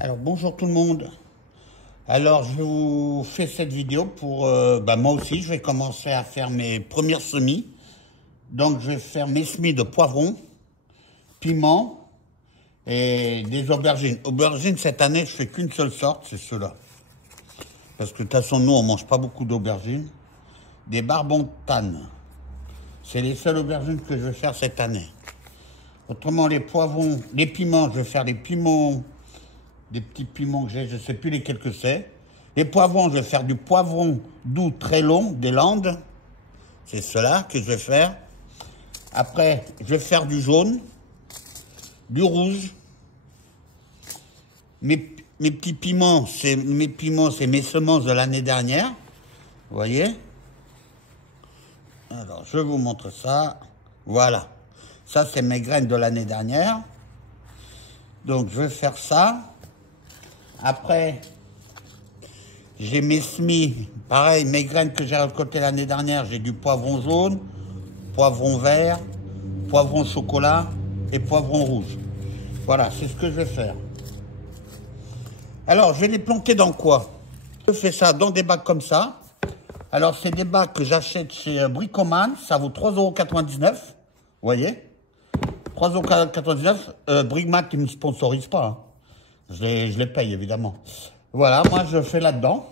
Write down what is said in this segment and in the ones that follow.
Alors bonjour tout le monde. Alors je vous fais cette vidéo pour moi aussi je vais commencer à faire mes premières semis. Donc je vais faire mes semis de poivrons, piments et des aubergines. Aubergines cette année je fais qu'une seule sorte, c'est ceux-là. Parce que de toute façon nous on mange pas beaucoup d'aubergines. Des barbontanes. C'est les seules aubergines que je vais faire cette année. Autrement les poivrons, les piments, je vais faire les piments. Des petits piments que j'ai, je ne sais plus lesquels que c'est. Les poivrons, je vais faire du poivron doux très long, des Landes. C'est cela que je vais faire. Après, je vais faire du jaune, du rouge. Mes petits piments, c'est mes semences de l'année dernière. Vous voyez? Alors, je vous montre ça. Voilà. Ça, c'est mes graines de l'année dernière. Donc, je vais faire ça. Après, j'ai mes semis, pareil, mes graines que j'ai récoltées l'année dernière. J'ai du poivron jaune, poivron vert, poivron chocolat et poivron rouge. Voilà, c'est ce que je vais faire. Alors, je vais les planter dans quoi? Je fais ça dans des bacs comme ça. Alors, c'est des bacs que j'achète chez Bricoman. Ça vaut 3,99 €. Vous voyez? 3,99 €. Bricoman, qui ne me sponsorise pas. Hein. Je les paye, évidemment. Voilà, moi, je fais là-dedans.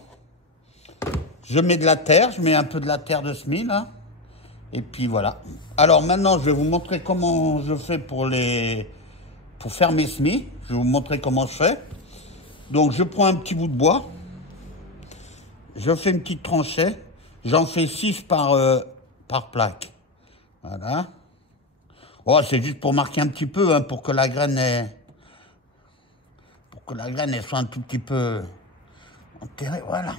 Je mets de la terre. Je mets un peu de la terre de semis, là. Et puis, voilà. Alors, maintenant, je vais vous montrer comment je fais pour faire mes semis. Je vais vous montrer comment je fais. Donc, je prends un petit bout de bois. Je fais une petite tranchée. J'en fais 6 par plaque. Voilà. Oh, c'est juste pour marquer un petit peu, hein, pour que la graine elle soit un tout petit peu enterrée. Voilà.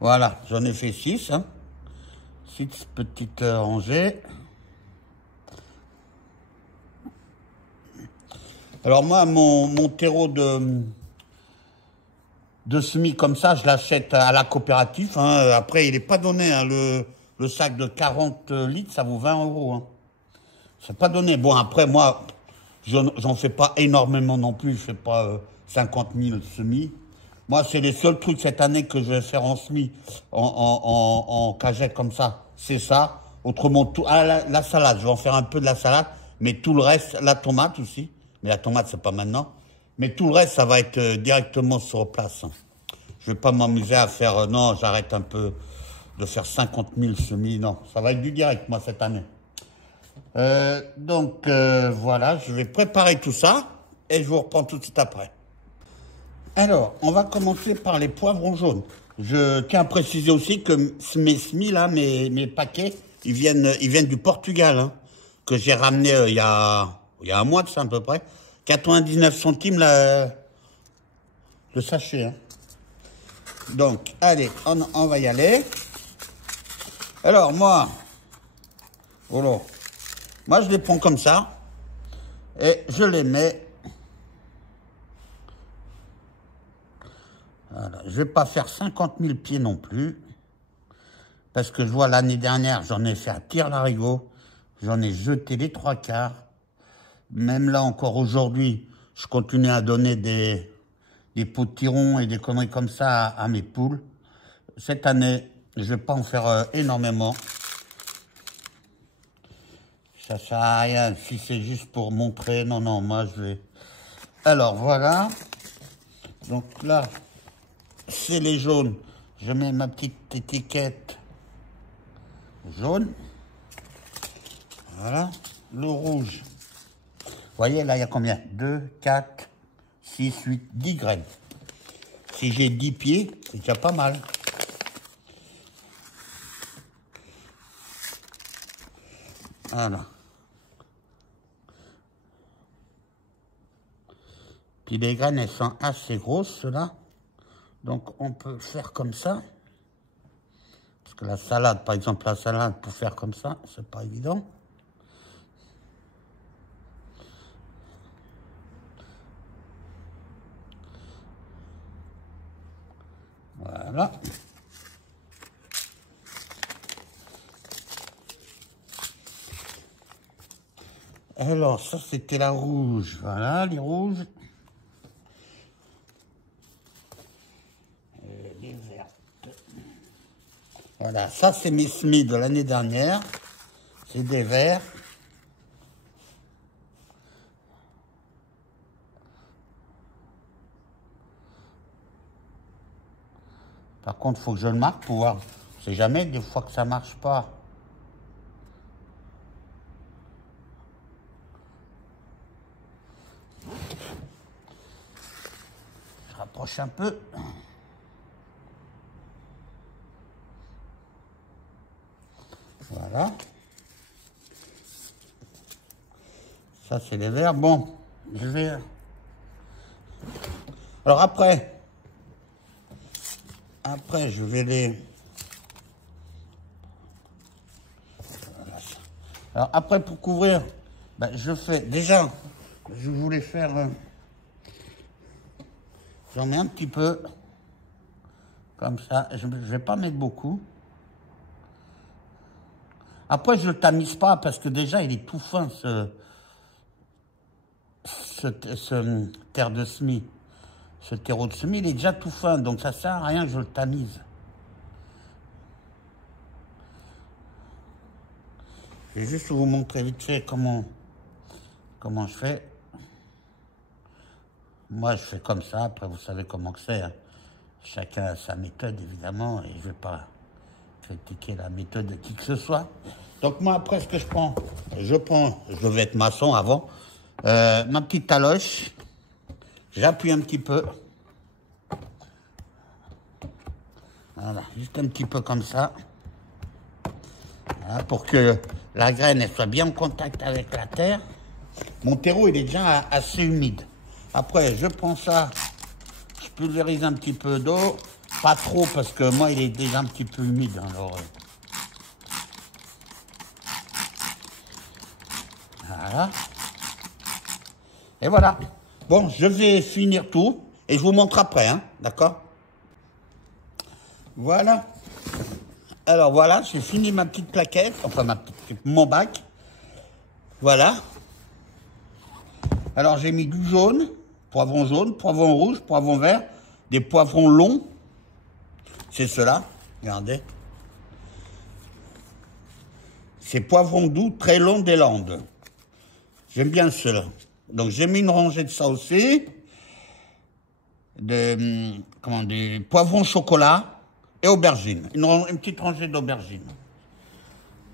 Voilà, j'en ai fait 6. Hein. 6 petites rangées. Alors moi, mon terreau de semis comme ça, je l'achète à la coopérative. Hein. Après, il n'est pas donné. Hein. Le sac de 40 litres, ça vaut 20 €. Hein. C'est pas donné. Bon, après, moi, j'en fais pas énormément non plus. Je fais pas 50 000 semis. Moi, c'est les seuls trucs cette année que je vais faire en semis, en cagette comme ça. C'est ça. Autrement, tout. Ah, la salade, je vais en faire un peu de la salade. Mais tout le reste, la tomate aussi. Mais la tomate, c'est pas maintenant. Mais tout le reste, ça va être directement sur place. Je vais pas m'amuser à faire... non, j'arrête un peu de faire 50 000 semis. Non, ça va être du direct, moi, cette année. Voilà, je vais préparer tout ça et je vous reprends tout de suite après. Alors, on va commencer par les poivrons jaunes. Je tiens à préciser aussi que mes semis là, mes paquets, ils viennent du Portugal, hein, que j'ai ramené il y a un mois de ça à peu près. 99 centimes le sachet. Hein. Donc, allez, on va y aller. Alors, moi, je les prends comme ça et je les mets. Voilà. Je ne vais pas faire 50 000 pieds non plus. Parce que je vois l'année dernière, j'en ai fait un tire-larigot. J'en ai jeté les 3/4. Même là encore aujourd'hui, je continue à donner des potirons et des conneries comme ça à mes poules. Cette année, je ne vais pas en faire énormément. Ça sert à rien si c'est juste pour montrer. Non, moi je vais... Alors voilà. Donc là, c'est les jaunes. Je mets ma petite étiquette jaune. Voilà. Le rouge. Vous voyez, là, il y a combien? 2, 4, 6, 8, 10 graines. Si j'ai 10 pieds, c'est déjà pas mal. Voilà. Puis les graines, elles sont assez grosses, ceux-là. Donc, on peut faire comme ça. Parce que la salade, par exemple, pour faire comme ça, c'est pas évident. Voilà. Alors, ça, c'était la rouge. Voilà, les rouges. Voilà, ça c'est mes semis de l'année dernière. C'est des verts. Par contre, il faut que je le marque pour voir. On ne sait jamais, des fois que ça ne marche pas. Je rapproche un peu. Voilà. Ça, c'est les verts. Bon, je vais... Alors après, je vais les... Voilà. Alors après, pour couvrir, ben, je fais... Déjà, je voulais faire... J'en mets un petit peu. Comme ça. Je ne vais pas mettre beaucoup. Après, je ne le tamise pas parce que déjà, il est tout fin, ce terre de semis. Ce terreau de semis, il est déjà tout fin. Donc, ça ne sert à rien que je le tamise. Je vais juste vous montrer vite fait comment je fais. Moi, je fais comme ça. Après, vous savez comment que c'est. Hein. Chacun a sa méthode, évidemment. Et je ne vais pas critiquer la méthode de qui que ce soit. Donc moi, après, ce que je prends, je devais être maçon avant, ma petite taloche, j'appuie un petit peu. Voilà, juste un petit peu comme ça. Voilà, pour que la graine elle soit bien en contact avec la terre. Mon terreau, il est déjà assez humide. Après, je prends ça, je pulvérise un petit peu d'eau. Pas trop, parce que moi, il est déjà un petit peu humide. Alors, voilà. Et voilà. Bon, je vais finir tout et je vous montre après, hein, d'accord? Voilà. Alors voilà, j'ai fini ma petite plaquette, enfin mon bac. Voilà. Alors j'ai mis du jaune, poivron rouge, poivron vert, des poivrons longs. C'est cela, regardez. C'est poivrons doux très long des Landes. J'aime bien cela. Donc j'ai mis une rangée de ça aussi. Des poivrons chocolat et aubergines. Une petite rangée d'aubergines.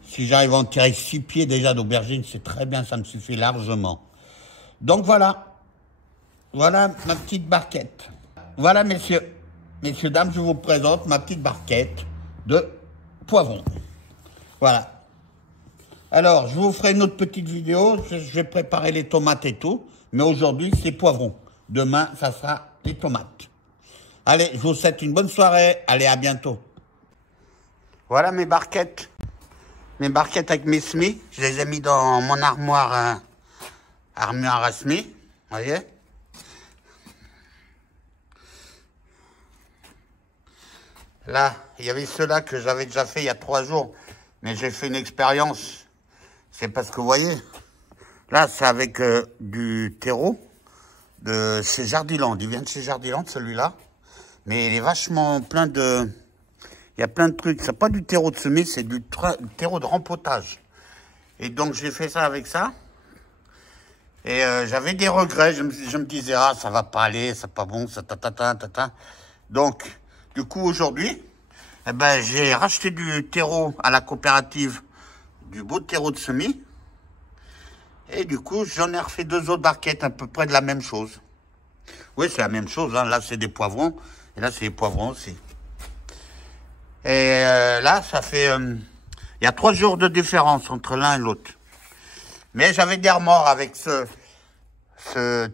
Si j'arrive à en tirer 6 pieds déjà d'aubergines, c'est très bien, ça me suffit largement. Donc voilà. Voilà ma petite barquette. Voilà messieurs, dames, je vous présente ma petite barquette de poivrons. Voilà. Alors, je vous ferai une autre petite vidéo. Je vais préparer les tomates et tout. Mais aujourd'hui, c'est poivrons. Demain, ça sera les tomates. Allez, je vous souhaite une bonne soirée. Allez, à bientôt. Voilà mes barquettes. Mes barquettes avec mes semis. Je les ai mis dans mon armoire, armoire à semis. Vous voyez? Là, il y avait ceux-là que j'avais déjà fait il y a 3 jours. Mais j'ai fait une expérience. C'est parce que, vous voyez, là, c'est avec du terreau de chez Jardiland. Il vient de chez Jardiland, celui-là. Mais il est vachement plein de... Il y a plein de trucs. C'est pas du terreau de semis, c'est du terreau de rempotage. Et donc, j'ai fait ça avec ça. Et j'avais des regrets. Je me disais, ah, ça va pas aller, c'est pas bon, ça ta. Donc, du coup, aujourd'hui, eh ben, j'ai racheté du terreau à la coopérative, du beau terreau de semis. Et du coup, j'en ai refait 2 autres barquettes à peu près de la même chose. Oui, c'est la même chose. Hein. Là, c'est des poivrons. Et là, c'est des poivrons aussi. Et là, ça fait... il y a 3 jours de différence entre l'un et l'autre. Mais j'avais des remords avec ce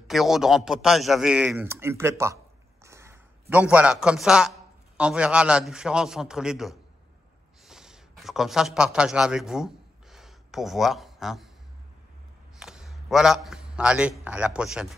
terreau de rempotage. Il me plaît pas. Donc voilà, comme ça, on verra la différence entre les deux. Comme ça, je partagerai avec vous pour voir. Hein. Voilà, allez, à la prochaine.